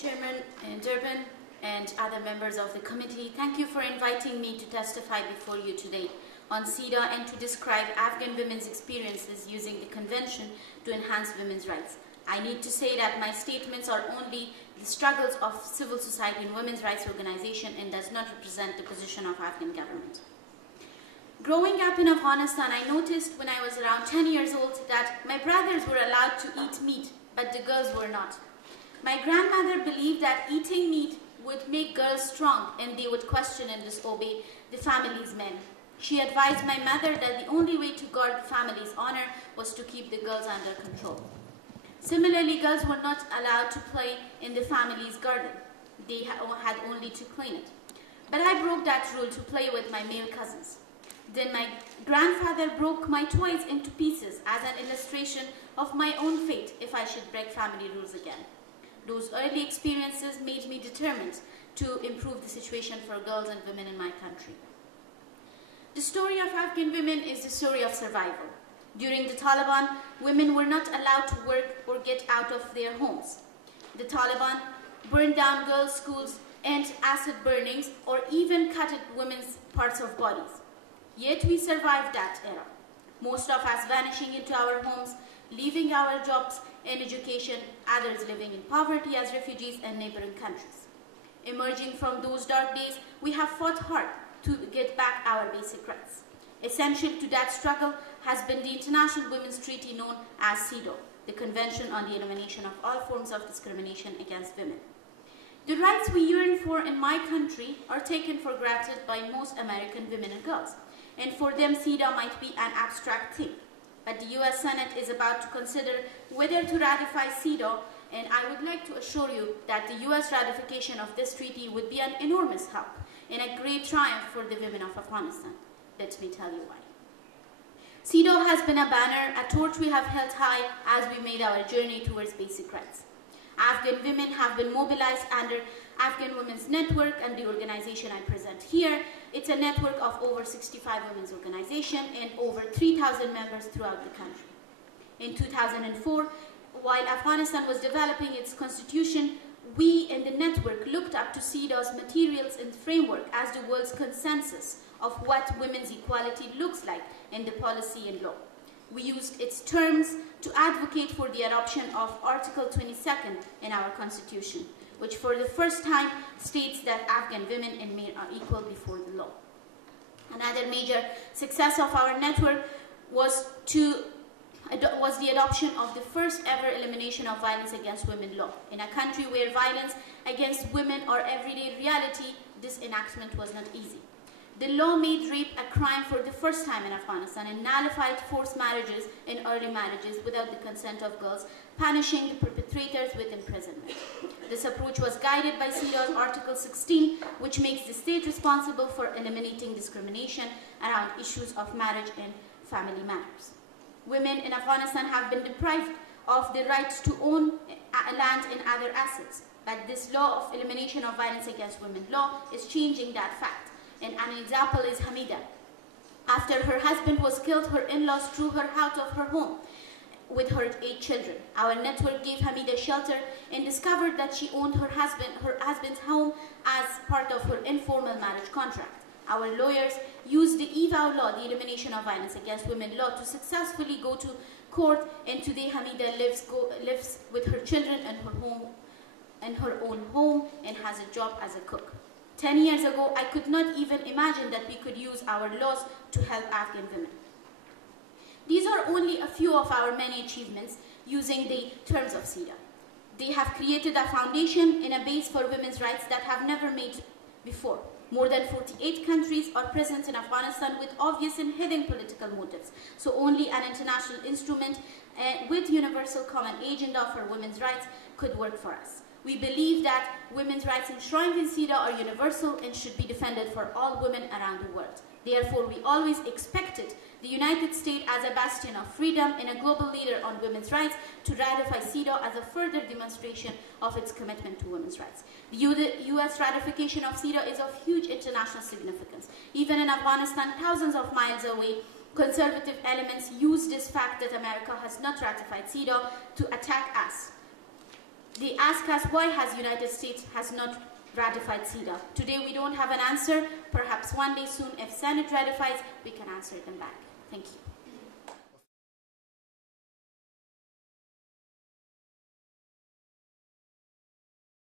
Chairman Durbin and other members of the committee, thank you for inviting me to testify before you today on CEDAW and to describe Afghan women's experiences using the convention to enhance women's rights. I need to say that my statements are only the struggles of civil society and women's rights organization and does not represent the position of Afghan government. Growing up in Afghanistan, I noticed when I was around 10 years old that my brothers were allowed to eat meat, but the girls were not. My grandmother believed that eating meat would make girls strong and they would question and disobey the family's men. She advised my mother that the only way to guard the family's honor was to keep the girls under control. Similarly, girls were not allowed to play in the family's garden. They had only to clean it. But I broke that rule to play with my male cousins. Then my grandfather broke my toys into pieces as an illustration of my own fate if I should break family rules again. Those early experiences made me determined to improve the situation for girls and women in my country. The story of Afghan women is the story of survival. During the Taliban, women were not allowed to work or get out of their homes. The Taliban burned down girls' schools and acid burnings or even cut at women's parts of bodies. Yet we survived that era. Most of us vanishing into our homes, leaving our jobs and education, others living in poverty as refugees in neighboring countries. Emerging from those dark days, we have fought hard to get back our basic rights. Essential to that struggle has been the International Women's Treaty known as CEDAW, the Convention on the Elimination of All Forms of Discrimination Against Women. The rights we yearn for in my country are taken for granted by most American women and girls, and for them CEDAW might be an abstract thing. But the US Senate is about to consider whether to ratify CEDAW, and I would like to assure you that the US ratification of this treaty would be an enormous help and a great triumph for the women of Afghanistan. Let me tell you why. CEDAW has been a banner, a torch we have held high as we made our journey towards basic rights. Afghan women have been mobilized under Afghan Women's Network and the organization I present here. It's a network of over 65 women's organizations and over 3,000 members throughout the country. In 2004, while Afghanistan was developing its constitution, we in the network looked up to CEDAW's materials and framework as the world's consensus of what women's equality looks like in the policy and law. We used its terms to advocate for the adoption of Article 22nd in our Constitution, which for the first time states that Afghan women and men are equal before the law. Another major success of our network was the adoption of the first ever elimination of violence against women law. In a country where violence against women are everyday reality, this enactment was not easy. The law made rape a crime for the first time in Afghanistan and nullified forced marriages and early marriages without the consent of girls, punishing the perpetrators with imprisonment. This approach was guided by CEDAW's Article 16, which makes the state responsible for eliminating discrimination around issues of marriage and family matters. Women in Afghanistan have been deprived of the rights to own land and other assets, but this law of elimination of violence against women law is changing that fact. And an example is Hamida. After her husband was killed, her in-laws threw her out of her home with her 8 children. Our network gave Hamida shelter and discovered that she owned her husband's home as part of her informal marriage contract. Our lawyers used the EVOW law, the Elimination of Violence Against Women law, to successfully go to court, and today Hamida lives with her children in her own home and has a job as a cook. 10 years ago, I could not even imagine that we could use our laws to help Afghan women. These are only a few of our many achievements using the terms of CEDAW. They have created a foundation and a base for women's rights that have never made before. More than 48 countries are present in Afghanistan with obvious and hidden political motives. So only an international instrument with universal common agenda for women's rights could work for us. We believe that women's rights enshrined in CEDAW are universal and should be defended for all women around the world. Therefore, we always expected the United States as a bastion of freedom and a global leader on women's rights to ratify CEDAW as a further demonstration of its commitment to women's rights. The US ratification of CEDAW is of huge international significance. Even in Afghanistan, thousands of miles away, conservative elements use this fact that America has not ratified CEDAW to attack us. They ask us why has United States has not ratified CEDAW. Today we don't have an answer. Perhaps one day soon, if Senate ratifies, we can answer them back. Thank you.